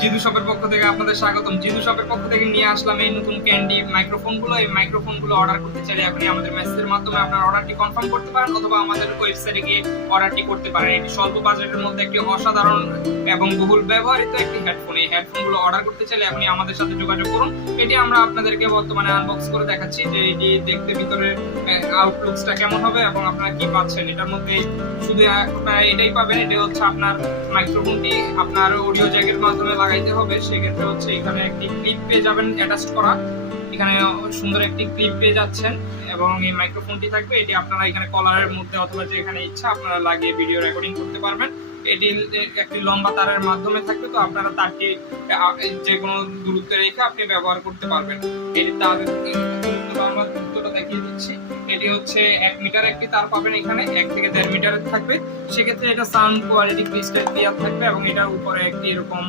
জিদু শপের পক্ষ থেকে আপনাদের স্বাগতম। জিদু শপের পক্ষ থেকে নিয়ে আসলাম এই নতুন ক্যান্ডি মাইক্রোফোনগুলো। এই মাইক্রোফোনগুলো অর্ডার করতে চাইলে এখনই আমাদের মেসেজের মাধ্যমে আপনার অর্ডারটি কনফার্ম করতে পারেন অথবা আমাদের ওয়েবসাইটে গিয়ে অর্ডারটি করতে পারেন। এটি স্বল্প বাজেটের মধ্যে একটি অসাধারণ এবং বহুল ব্যবহৃত একটি হেডফোন। এই হেডফোনগুলো অর্ডার করতে চাইলে এখনই আমাদের সাথে যোগাযোগ করুন। এটি আমরা আপনাদেরকে বর্তমানে আনবক্স করে দেখাচ্ছি যে এটি দেখতে ভিতরে আউটলুকসটা কেমন হবে এবং আপনারা কি পাচ্ছেন। এটার মধ্যে শুধু আপনারা এটাই পাবেন, এটা হচ্ছে আপনার মাইক্রোফোনটি আপনার অডিও জ্যাকের মাধ্যমে লাগাইতে হবে। সেক্ষেত্রে হচ্ছে এখানে একটি ক্লিপ পেয়ে যাবেন অ্যাটাচ করা, এখানে সুন্দর একটি ক্লিপ পেয়ে যাচ্ছেন এবং এই মাইক্রোফোনটি থাকবে। এটি আপনারা এখানে কলারের মধ্যে অথবা যেখানে ইচ্ছা আপনারা লাগিয়ে ভিডিও রেকর্ডিং করতে পারবেন। এটি একটি লম্বা তারের মাধ্যমে থাকবে, তো আপনারা তারটি যে কোনো দূরত্বে রেখে আপনি ব্যবহার করতে পারবেন। এটি তার দূরত্বটা দেখিয়ে দিচ্ছি। এটি হচ্ছে 1 মিটার একটি তার পাবেন, এখানে 1 থেকে 1.5 মিটারের থাকবে। সেক্ষেত্রে এটা সাউন্ড কোয়ালিটি ক্রিস্টাল ক্লিয়ার থাকবে এবং এটার উপরে একটি এরকম